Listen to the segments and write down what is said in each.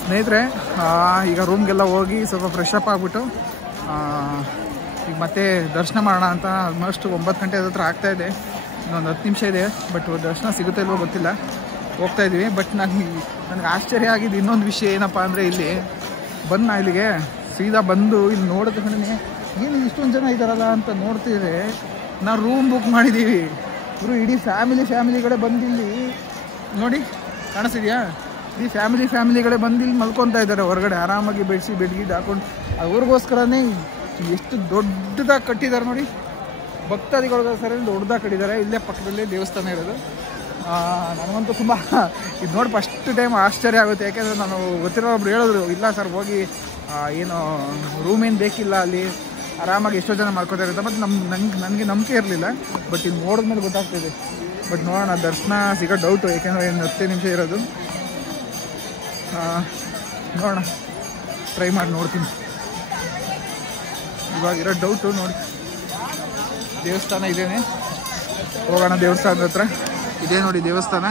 ಸ್ನೇಹಿತರೆ ಈಗ ರೂಮ್ಗೆಲ್ಲ ಹೋಗಿ ಸ್ವಲ್ಪ ಫ್ರೆಶ್ ಅಪ್ ಆಗಿಬಿಟ್ಟು ಈಗ ಮತ್ತೆ ದರ್ಶನ ಮಾಡೋಣ ಅಂತ ಆಲ್ಮೋಸ್ಟ್ 9 ಗಂಟೆ ಹತ್ರ ಆಗ್ತಾಯಿದೆ. ಇನ್ನೊಂದು 10 ನಿಮಿಷ ಇದೆ. ಬಟ್ ದರ್ಶನ ಸಿಗುತ್ತೋ ಇಲ್ವೋ ಗೊತ್ತಿಲ್ಲ, ಹೋಗ್ತಾಯಿದ್ದೀವಿ. ಬಟ್ ನನಗೆ ಆಶ್ಚರ್ಯ ಆಗಿದ್ದು ಇನ್ನೊಂದು ವಿಷಯ ಏನಪ್ಪ ಅಂದರೆ, ಇಲ್ಲಿ ಬಂದು ನಾ ಇಲ್ಲಿಗೆ ಸೀದಾ ಬಂದು ಇಲ್ಲಿ ನೋಡಿದ ಕಡೆ ಏನು ಇಷ್ಟೊಂದು ಜನ ಇದ್ದಾರಲ್ಲ ಅಂತ ನೋಡ್ತಿದ್ರೆ, ನಾವು ರೂಮ್ ಬುಕ್ ಮಾಡಿದ್ದೀವಿ. ಇವರು ಇಡೀ ಫ್ಯಾಮಿಲಿಗಳೇ ಬಂದು ಇಲ್ಲಿ ನೋಡಿ, ಕಾಣಿಸ್ತಿದ್ಯಾ? ಇಡೀ ಫ್ಯಾಮಿಲಿಗಳೇ ಬಂದು ಇಲ್ಲಿ ಮಲ್ಕೊತಾ ಇದ್ದಾರೆ ಹೊರಗಡೆ ಆರಾಮಾಗಿ ಬೆಡ್ಗಿಡ್ ಹಾಕೊಂಡು. ಅವ್ರಿಗೋಸ್ಕರನೇ ಎಷ್ಟು ದೊಡ್ಡದಾಗಿ ಕಟ್ಟಿದ್ದಾರೆ ನೋಡಿ, ಭಕ್ತಾದಿಗಳಿಗೋಸ್ಕರ ದೊಡ್ಡದಾಗಿ ಕಟ್ಟಿದ್ದಾರೆ. ಇಲ್ಲೇ ಪಕ್ಕದಲ್ಲೇ ದೇವಸ್ಥಾನ ಇರೋದು. ನನಗಂತೂ ತುಂಬ ಇದು ನೋಡಿ ಫಸ್ಟ್ ಟೈಮ್ ಆಶ್ಚರ್ಯ ಆಗುತ್ತೆ. ಯಾಕೆಂದರೆ ನಾನು ಗೊತ್ತಿರೋ ಒಬ್ರು ಹೇಳಿದ್ರು, ಇಲ್ಲ ಸರ್ ಹೋಗಿ ಏನು ರೂಮೇನು ಬೇಕಿಲ್ಲ, ಅಲ್ಲಿ ಆರಾಮಾಗಿ ಎಷ್ಟೋ ಜನ ಮಾಡ್ಕೋತಾ ಇರುತ್ತೆ. ಮತ್ತು ನನಗೆ ನಂಬಿಕೆ ಇರಲಿಲ್ಲ. ಬಟ್ ಇಲ್ಲಿ ನೋಡಿದ್ಮೇಲೆ ಗೊತ್ತಾಗ್ತಿದೆ. ಬಟ್ ನೋಡೋಣ, ದರ್ಶನ ಸಿಗೋ ಡೌಟು, ಯಾಕೆಂದರೆ ಇನ್ನು 10 ನಿಮಿಷ ಇರೋದು. ನೋಡೋಣ, ಟ್ರೈ ಮಾಡಿ ನೋಡ್ತೀನಿ. ಇವಾಗಿರೋ ಡೌಟು ನೋಡಿ. ದೇವಸ್ಥಾನ ಇದೇನೆ, ಹೋಗೋಣ ದೇವಸ್ಥಾನದ ಹತ್ರ. ಇದೇ ನೋಡಿ ದೇವಸ್ಥಾನ.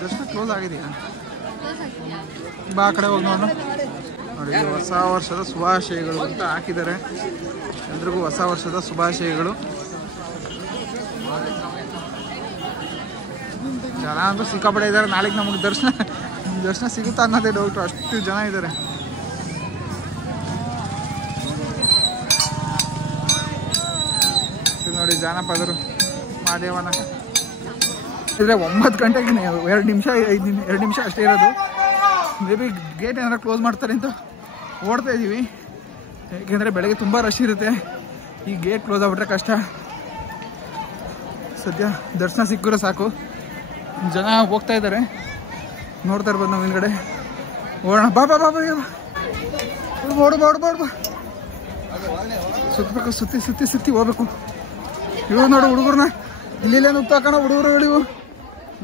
ದರ್ಶನ ಕ್ಲೋಸ್ ಆಗಿದೆಯಾ? ಬಾ ಆ ಕಡೆ ಹೋಗಿ ನೋಡೋಣ. ನೋಡಿ, ಹೊಸ ವರ್ಷದ ಶುಭಾಶಯಗಳು ಅಂತ ಹಾಕಿದ್ದಾರೆ. ಎಲ್ರಿಗೂ ಹೊಸ ವರ್ಷದ ಶುಭಾಶಯಗಳು. ಜನ ಅಂತೂ ಸಿಕ್ಕಾಪಡೆ ಇದ್ದಾರೆ. ನಾಳೆಗೆ ನಮಗೆ ದರ್ಶನ ಸಿಗುತ್ತಾ ಅನ್ನೋದೇ ಡೌಟು, ಅಷ್ಟು ಜನ ಇದ್ದಾರೆ. ನೋಡಿ ಜಾನಪದರು ಮಹಾದೇವನ ಇದ್ರೆ 9 ಗಂಟೆಗೆ 2 ನಿಮಿಷ ಅಷ್ಟೇ ಇರೋದು. ಮೇ ಬಿ ಗೇಟ್ ಏನಾರು ಕ್ಲೋಸ್ ಮಾಡ್ತಾರೆ ಅಂತ ಓಡ್ತಾ ಇದ್ದೀವಿ. ಏಕೆಂದರೆ ಬೆಳಗ್ಗೆ ತುಂಬ ರಶ್ ಇರುತ್ತೆ. ಈ ಗೇಟ್ ಕ್ಲೋಸ್ ಆಗ್ಬಿಟ್ರೆ ಕಷ್ಟ. ಸದ್ಯ ದರ್ಶನ ಸಿಕ್ಕಿರೋ ಸಾಕು. ಜನ ಹೋಗ್ತಾ ಇದ್ದಾರೆ, ನೋಡ್ತಾ ಇರ್ಬೋದು ನಾವು ಹಿಂದ್ಗಡೆ. ಓಡೋಣ, ಬಾ ಸುತ್ತಬೇಕು, ಸುತ್ತಿ ಹೋಗ್ಬೇಕು. ಇವು ನೋಡು ಹುಡುಗರನ್ನ ಇಲ್ಲಿಲ್ಲೇ ನುಗ್ತಾಕಣ ಹುಡುಗರುಗಳಿವು.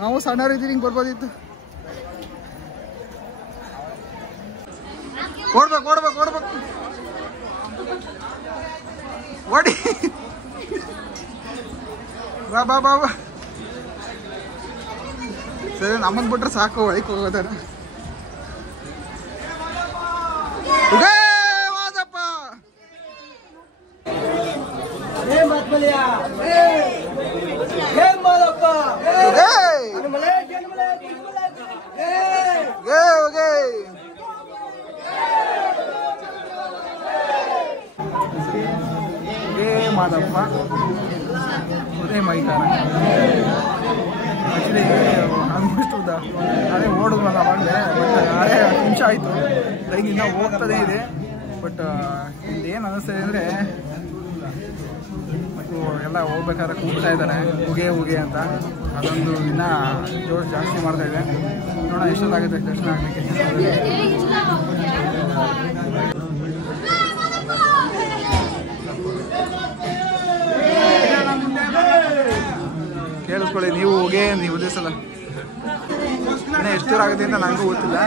ನಾವು ಸಣ್ಣವರಿದ್ದೀವಿ, ಹಿಂಗೆ ಬರ್ಬೋದಿತ್ತು. ಓಡ್ಬೇಕು ಓಡಿ. ಬಾ ಸರಿ, ನಮ್ಮನ್ನು ಬಿಟ್ರೆ ಸಾಕು, ಒಳಗೆ ಹೋಗೋದಾರ. ಮಾದಪ್ಪ ಉದಯ ಮೈದಾನ. ಆ್ಯಕ್ಚುಲಿ ಅನ್ಬಿಡ್ತದ ಅದೇ ಓಡಿದ್ವಲ್ಲ ಅವಾಗಲೇ. ಬಟ್ ಅದೇ 10 ನಿಮಿಷ ಆಯಿತು, ಟ್ರೈನ್ ಇನ್ನೂ ಹೋಗ್ತದೇ ಇದೆ. ಬಟ್ ಇಲ್ಲೇನು ಅನ್ನಿಸ್ತದೆ ಅಂದರೆ, ಎಲ್ಲ ಹೋಗ್ಬೇಕಾದ್ರೆ ಕೂಗ್ತಾ ಇದ್ದಾರೆ ಉಗೆ ಅಂತ. ಅದೊಂದು ಇನ್ನೂ ಜೋರು ಜಾಸ್ತಿ ಮಾಡ್ತಾ ಇದೆ. ನೋಡೋಣ ಎಷ್ಟೊತ್ತಾಗುತ್ತೆ ದರ್ಶನ ಆಗಲಿಕ್ಕೆ. ಕೇಳಿಸ್ಕೊಳ್ಳಿ, ನೀವು ಹೋಗೇ ನೀವು ಸಲ ಇನ್ನೂ ಎಷ್ಟು ದೂರ ಆಗುತ್ತೆ ಅಂತ ನನಗೂ ಗೊತ್ತಿಲ್ಲ.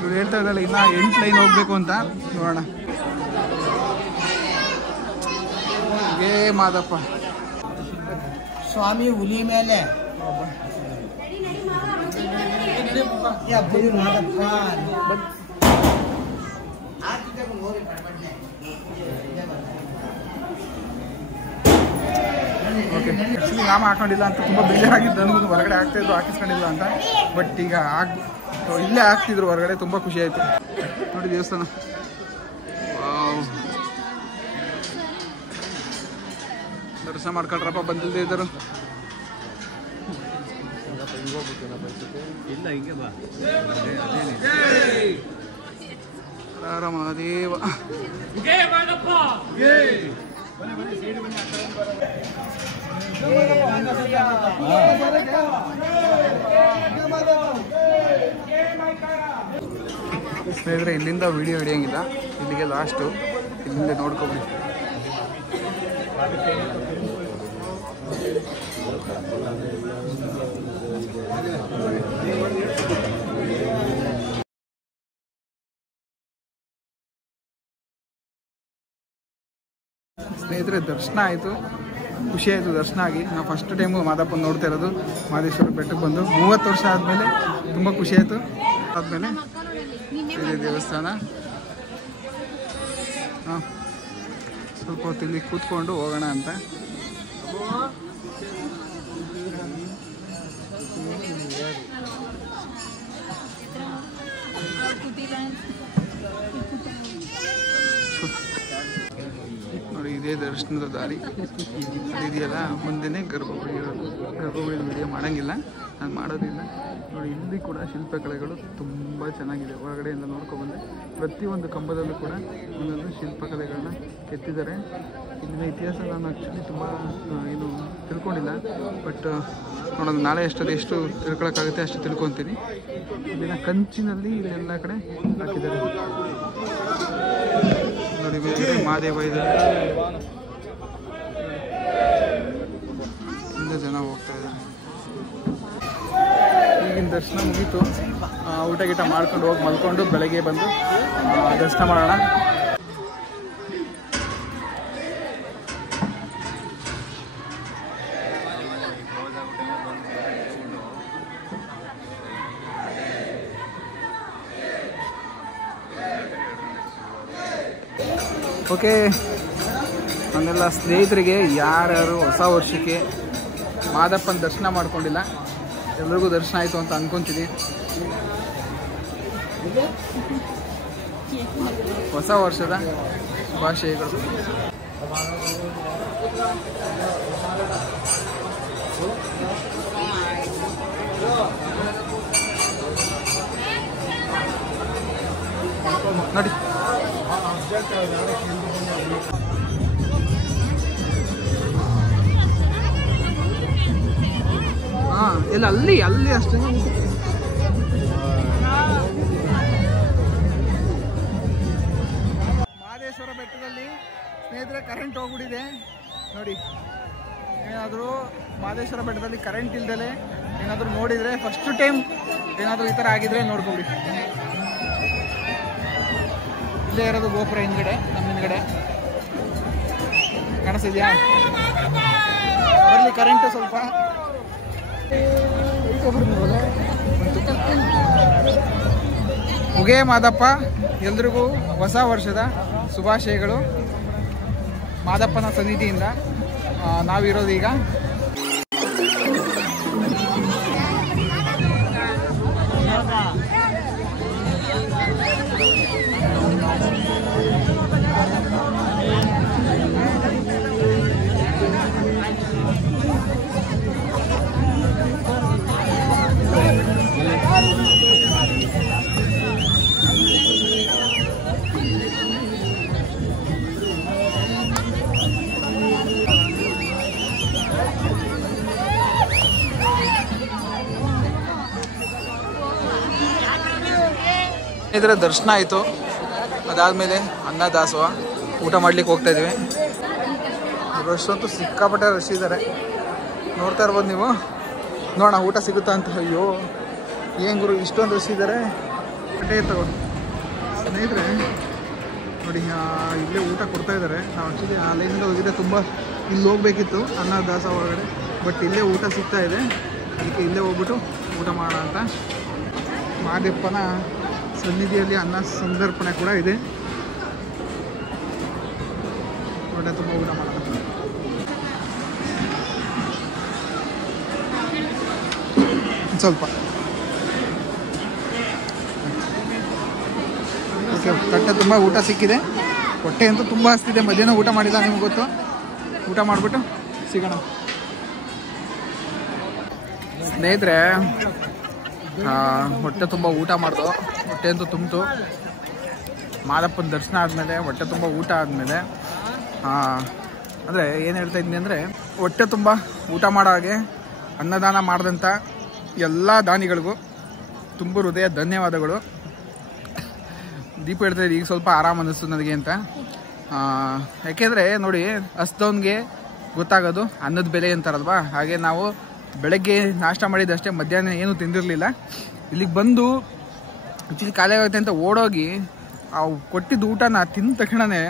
ಇವ್ರು ಹೇಳ್ತಾ ಇದ್ದಲ್ಲ ಇನ್ನೂ 8 ಲೈನ್ ಹೋಗ್ಬೇಕು ಅಂತ. ನೋಡೋಣ. ಹೇ ಮಾದಪ್ಪ ಸ್ವಾಮಿ ಹುಲಿ ಮೇಲೆ ಓಕೆ. ಆ್ಯಕ್ಚುಲಿ ನಾಮ ಹಾಕೊಂಡಿಲ್ಲ ಅಂತ ತುಂಬ ಬೇಜಾರಾಗಿದ್ದು ನನಗೂ. ಹೊರಗಡೆ ಆಗ್ತಾಯಿದ್ರು ಹಾಕಿಸ್ಕೊಂಡಿಲ್ಲ ಅಂತ. ಬಟ್ ಈಗ ಇಲ್ಲೇ ಆಗ್ತಿದ್ರು ಹೊರಗಡೆ. ತುಂಬ ಖುಷಿ ಆಯಿತು. ನೋಡಿ ದೇವಸ್ಥಾನ ದರ್ಶನ ಮಾಡ್ಕೊಳ್ರಪ್ಪ ಬಂದಿಲ್ಲದೆ ಇದ್ದರು. ಮಹಾದೇವ ಸ್ನೇಹಿತರೆ, ಇಲ್ಲಿಂದ ವಿಡಿಯೋ ಹಿಡಿಯಂಗಿಲ್ಲ, ಇಲ್ಲಿಗೆ ಲಾಸ್ಟು. ಇಲ್ಲಿಂದ ನೋಡ್ಕೊಬಿಡಿ. ಸ್ನೇಹಿತರೆ ದರ್ಶನ ಆಯಿತು, ಖುಷಿ ಆಯಿತು ದರ್ಶನ ಆಗಿ. ನಾವು ಫಸ್ಟ್ ಟೈಮು ಮಾದಪ್ಪನ ನೋಡ್ತಾ ಇರೋದು. ಮಹದೇಶ್ವರ ಬೆಟ್ಟಕ್ಕೆ ಬಂದು 30 ವರ್ಷ ಆದಮೇಲೆ ತುಂಬ ಖುಷಿ ಆಯಿತು. ಆದಮೇಲೆ ಇದೆ ದೇವಸ್ಥಾನ. ಹಾಂ, ಸ್ವಲ್ಪ ಹೊತ್ತು ಇಲ್ಲಿ ಕೂತ್ಕೊಂಡು ಹೋಗೋಣ ಅಂತ. ನೋಡಿ ಇದೇ ದರ್ಶನದ ದಾರಿ ಇದೆಯಲ್ಲ, ಮುಂದೆನೇ ಗರ್ಭಗುಡಿ ಇರೋದು. ಗರ್ಭಗುಡಿ ವಿಡಿಯೋ ಮಾಡೋಂಗಿಲ್ಲ, ನಾನು ಮಾಡೋದಿಲ್ಲ. ನೋಡಿ ಇಲ್ಲಿ ಕೂಡ ಶಿಲ್ಪಕಲೆಗಳು ತುಂಬ ಚೆನ್ನಾಗಿದೆ. ಹೊರಗಡೆಯಿಂದ ನೋಡ್ಕೊಬಂದೆ ಪ್ರತಿಯೊಂದು ಕಂಬದಲ್ಲೂ ಕೂಡ ಒಂದೊಂದು ಶಿಲ್ಪಕಲೆಗಳನ್ನ ಕೆತ್ತಿದ್ದಾರೆ. ಇಲ್ಲಿನ ಇತಿಹಾಸ ನಾನು ಆ್ಯಕ್ಚುಲಿ ತುಂಬ ಏನು ತಿಳ್ಕೊಂಡಿಲ್ಲ, ಬಟ್ ನೋಡೋದು ನಾಳೆ ಎಷ್ಟು ತಿಳ್ಕೊಳಕ್ಕಾಗುತ್ತೆ ಅಷ್ಟು ತಿಳ್ಕೊತೀನಿ. ಇಲ್ಲಿನ ಕಂಚಿನಲ್ಲಿ ಇಲ್ಲೆಲ್ಲ ಕಡೆ ಹಾಕಿದ್ದಾರೆ. ನೋಡಿ ಬೇರೆ ಮಹಾದೇವ ಇದ್ದಾರೆ, ತುಂಬ ಜನ ಹೋಗ್ತಾ ಇದ್ದಾರೆ. ಈಗಿನ ದರ್ಶನ ಮುಗೀತು. ಊಟ ಗೀಟ ಮಾಡ್ಕೊಂಡು ಹೋಗಿ ಮಲ್ಕೊಂಡು ಬೆಳಗ್ಗೆ ಬಂದು ದರ್ಶನ ಮಾಡೋಣ. ಓಕೆ, ನನ್ನೆಲ್ಲ ಸ್ನೇಹಿತರಿಗೆ ಯಾರ್ಯಾರು ಹೊಸ ವರ್ಷಕ್ಕೆ ಮಾದಪ್ಪನ ದರ್ಶನ ಮಾಡ್ಕೊಂಡಿಲ್ಲ ಎಲ್ರಿಗೂ ದರ್ಶನ ಆಯಿತು ಅಂತ ಅನ್ಕೊತೀನಿ. ಹೊಸ ವರ್ಷದ ಶುಭಾಶಯಗಳು. ನೋಡಿ ಹಾಂ, ಇಲ್ಲ ಅಲ್ಲಿ ಅಷ್ಟೇ. ಮಹದೇಶ್ವರ ಬೆಟ್ಟದಲ್ಲಿ ಸ್ನೇಹಿತರೆ ಕರೆಂಟ್ ಹೋಗ್ಬಿಟ್ಟಿದೆ ನೋಡಿ. ಏನಾದರೂ ಮಹದೇಶ್ವರ ಬೆಟ್ಟದಲ್ಲಿ ಕರೆಂಟ್ ಇಲ್ದಲೆ ಏನಾದರೂ ನೋಡಿದರೆ ಫಸ್ಟ್ ಟೈಮ್ ಏನಾದರೂ ಈ ಥರ ಆಗಿದ್ರೆ ನೋಡ್ಕೊಬಿಡಿ. ಇಲ್ಲೇ ಇರೋದು ಗೋಪುರ ಹಿಂದ್ಗಡೆ, ನಮ್ಮ ಹಿಂದ್ಗಡೆ ಕಾಣಿಸ್ತಿದ್ಯಾ? ಬರಲಿ ಕರೆಂಟು ಸ್ವಲ್ಪ. ಉಗೇ ಮಾದಪ್ಪ, ಎಲ್ರಿಗೂ ಹೊಸ ವರ್ಷದ ಶುಭಾಶಯಗಳು ಮಾದಪ್ಪನ ಸನ್ನಿಧಿಯಿಂದ. ನಾವಿರೋದು ಈಗ ಇದರ ದರ್ಶನ ಆಯಿತು. ಅದಾದಮೇಲೆ ಅನ್ನದಾಸೋಹ ಊಟ ಮಾಡ್ಲಿಕ್ಕೆ ಹೋಗ್ತಾ ಇದ್ದೀವಿ. ರಶ್ ಅಂತೂ ಸಿಕ್ಕಾಪಟ್ಟೆ ರಶ್ ಇದ್ದಾರೆ, ನೋಡ್ತಾ ಇರ್ಬೋದು ನೀವು. ನೋಡೋಣ ಊಟ ಸಿಗುತ್ತಾ ಅಂತ. ಅಯ್ಯೋ ಏನು ಗುರು ಇಷ್ಟೊಂದು ರಶ್ ಇದ್ದಾರೆ. ಬಟ್ಟೆ ತಗೊಂಡು ಸ್ನೇಹಿತರೆ ನೋಡಿ, ಇಲ್ಲೇ ಊಟ ಕೊಡ್ತಾ ಇದ್ದಾರೆ. ನಾವು ಆ್ಯಕ್ಚುಲಿ ಆ ಲೈನಿಂದ ಹೋಗಿದ್ದೆ, ತುಂಬ ಇಲ್ಲಿ ಹೋಗ್ಬೇಕಿತ್ತು ಅನ್ನದಾಸೋಹ ಒಳಗಡೆ, ಬಟ್ ಇಲ್ಲೇ ಊಟ ಸಿಗ್ತಾ ಇದೆ. ಅದಕ್ಕೆ ಇಲ್ಲೇ ಹೋಗ್ಬಿಟ್ಟು ಊಟ ಮಾಡೋಣ ಅಂತ. ಮಾದಪ್ಪನ ಸನ್ನಿಧಿಯಲ್ಲಿ ಅನ್ನ ಸಂದರ್ಪಣೆ ಕೂಡ ಇದೆ. ಒಳ್ಳೆ ತುಂಬ ಊಟ ಮಾಡೋಣ. ಸ್ವಲ್ಪ ಓಕೆ, ಕಟ್ಟೆ ತುಂಬ ಊಟ ಸಿಕ್ಕಿದೆ. ಹೊಟ್ಟೆ ಅಂತೂ ತುಂಬ ಹಸ್ತಿದೆ. ಮಧ್ಯಾಹ್ನ ಊಟ ಮಾಡಿಲ್ಲ, ನಿಮ್ಗೆ ಗೊತ್ತು. ಊಟ ಮಾಡಿಬಿಟ್ಟು ಸಿಗೋಣ ಸ್ನೇಹಿತರೆ. ಹೊಟ್ಟೆ ತುಂಬ ಊಟ ಮಾಡ್ದು, ಹೊಟ್ಟೆ ಅಂತೂ ತುಂಬಿತು. ಮಾದಪ್ಪನ ದರ್ಶನ ಆದಮೇಲೆ ಹೊಟ್ಟೆ ತುಂಬ ಊಟ ಆದಮೇಲೆ ಅಂದರೆ ಏನು ಹೇಳ್ತಾ ಇದ್ದೀನಿ ಅಂದರೆ, ಹೊಟ್ಟೆ ತುಂಬ ಊಟ ಮಾಡೋ ಹಾಗೆ ಅನ್ನದಾನ ಮಾಡಿದಂಥ ಎಲ್ಲ ದಾನಿಗಳಿಗೂ ತುಂಬ ಹೃದಯ ಧನ್ಯವಾದಗಳು. ದೀಪ ಹೇಳ್ತಾ ಇದ್ದೀನಿ, ಈಗ ಸ್ವಲ್ಪ ಆರಾಮ ಅನ್ನಿಸ್ತು ನನಗೆ ಅಂತ. ಯಾಕೆಂದರೆ ನೋಡಿ, ಹಸ್ದವನಿಗೆ ಗೊತ್ತಾಗೋದು ಅನ್ನದ ಬೆಲೆ ಅಂತಾರಲ್ವಾ, ಹಾಗೆ ನಾವು ಬೆಳಗ್ಗೆ ನಾಷ್ಟ ಮಾಡಿದ್ದಷ್ಟೇ, ಮಧ್ಯಾಹ್ನ ಏನೂ ತಿಂದಿರಲಿಲ್ಲ. ಇಲ್ಲಿಗೆ ಬಂದು ಆ್ಯಕ್ಚುಲಿ ಖಾಲಿ ಆಗುತ್ತೆ ಅಂತ ಓಡೋಗಿ ಕೊಟ್ಟಿದ್ದ ಊಟನ ತಿಂದ ತಕ್ಷಣವೇ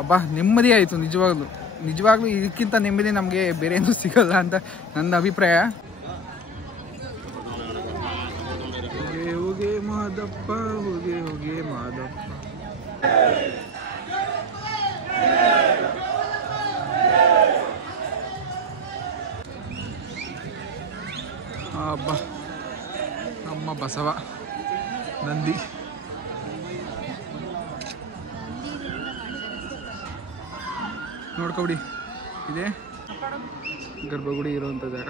ಅಬ್ಬಾ ನೆಮ್ಮದಿ ಆಯಿತು. ನಿಜವಾಗ್ಲೂ ಇದಕ್ಕಿಂತ ನೆಮ್ಮದಿ ನಮಗೆ ಬೇರೆ ಏನೂ ಸಿಗಲ್ಲ ಅಂತ ನನ್ನ ಅಭಿಪ್ರಾಯ. ಹೋಗೆ ಮಾದಪ್ಪ, ಹೋಗೆ ಮಾದಪ್ಪ. ಅಬ್ಬಾ ನಮ್ಮ ಬಸವ ನಂದಿ. ನೋಡ್ಕೊಬಿಡಿ, ಇದೇ ಗರ್ಭಗುಡಿ ಇರುವಂಥ ಜಾಗ.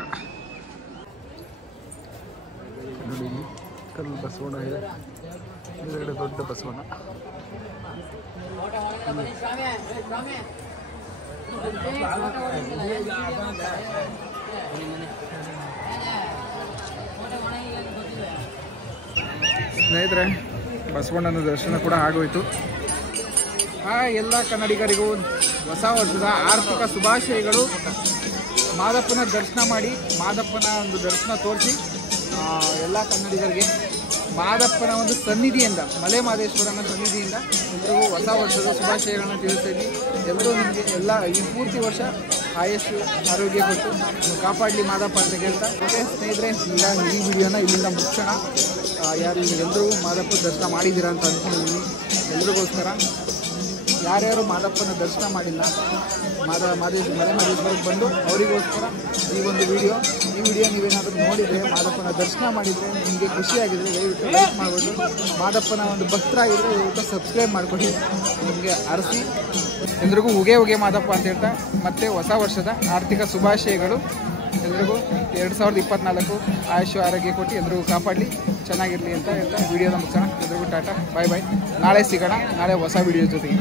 ನೋಡಿ, ಇಲ್ಲಿ ಕಲ್ಲು ಬಸವಣ್ಣ ಇದೆ, ಇದೆರಡು ದೊಡ್ಡ ಬಸವಣ್ಣ. ಸ್ನೇಹಿತರೆ, ಬಸವಣ್ಣನ ದರ್ಶನ ಕೂಡ ಆಗೋಯ್ತು. ಎಲ್ಲ ಕನ್ನಡಿಗರಿಗೂ ಹೊಸ ವರ್ಷದ ಆರ್ಥಿಕ ಶುಭಾಶಯಗಳು. ಮಾದಪ್ಪನ ದರ್ಶನ ಮಾಡಿ, ಮಾದಪ್ಪನ ಒಂದು ದರ್ಶನ ತೋರಿಸಿ ಎಲ್ಲ ಕನ್ನಡಿಗರಿಗೆ ಮಾದಪ್ಪನ ಒಂದು ಸನ್ನಿಧಿಯಿಂದ, ಮಲೆ ಮಹದೇಶ್ವರನ ಸನ್ನಿಧಿಯಿಂದ ಎಲ್ಲರಿಗೂ ಹೊಸ ವರ್ಷದ ಶುಭಾಶಯಗಳನ್ನು ತಿಳಿಸ್ತಾ ಇದ್ವಿ. ಎಲ್ಲರೂ ನಿಮಗೆ ಈ ಪೂರ್ತಿ ವರ್ಷ ಆಯಸ್ಸು ಆರೋಗ್ಯ ಕೊಟ್ಟು ಕಾಪಾಡಲಿ ಮಾದಪ್ಪ ಅಂತ ಕೇಳ್ತಾ. ಓಕೆ ಸ್ನೇಹಿತರೆ, ಈಗ ಈ ವಿಡಿಯೋನ ಇಲ್ಲಿಂದ ಮುಗಿಸೋಣ. ಯಾರು ಎಲ್ಲರೂ ಮಾದಪ್ಪನ ದರ್ಶನ ಮಾಡಿದ್ದೀರಾ ಅಂತ ಅಂದ್ಕೊಂಡಿದ್ದೀನಿ. ಎಲ್ರಿಗೋಸ್ಕರ ಯಾರ್ಯಾರು ಮಾದಪ್ಪನ ದರ್ಶನ ಮಾಡಿಲ್ಲ, ಮಲೆ ಮಹದೇಶ್ವರಕ್ಕೆ ಬಂದು ಅವರಿಗೋಸ್ಕರ ಈ ಒಂದು ವಿಡಿಯೋ ನೀವೇನಾದರೂ ನೋಡಿದರೆ, ಮಾದಪ್ಪನ ದರ್ಶನ ಮಾಡಿದರೆ, ನಿಮಗೆ ಖುಷಿಯಾಗಿದ್ದರೆ ದಯವಿಟ್ಟು ಲೈಕ್ ಮಾಡಿಬಿಟ್ಟು, ಮಾದಪ್ಪನ ಒಂದು ಭಕ್ತರಾಗಿದ್ದರೆ ದಯವಿಟ್ಟು ಸಬ್ಸ್ಕ್ರೈಬ್ ಮಾಡಿಕೊಡಿ. ನಿಮಗೆ ಅರಸಿ ಎಲ್ರಿಗೂ ಹೋಗೆ ಮಾದಪ್ಪ ಅಂತ ಹೇಳ್ತಾ, ಮತ್ತು ಹೊಸ ವರ್ಷದ ಆರ್ಥಿಕ ಶುಭಾಶಯಗಳು ಎಲ್ರಿಗೂ. 2024 ಆಯುಷ್ ಆರೋಗ್ಯ ಕೊಟ್ಟು ಎಲ್ರಿಗೂ ಕಾಪಾಡಲಿ, ಚೆನ್ನಾಗಿರಲಿ ಅಂತ ಹೇಳ್ತಾ ವಿಡಿಯೋನ ಮುಗಿಸೋಣ. ಎಲ್ರಿಗೂ ಟಾಟಾ, ಬಾಯ್. ನಾಳೆ ಸಿಗೋಣ, ನಾಳೆ ಹೊಸ ವಿಡಿಯೋ ಜೊತೆಗೆ.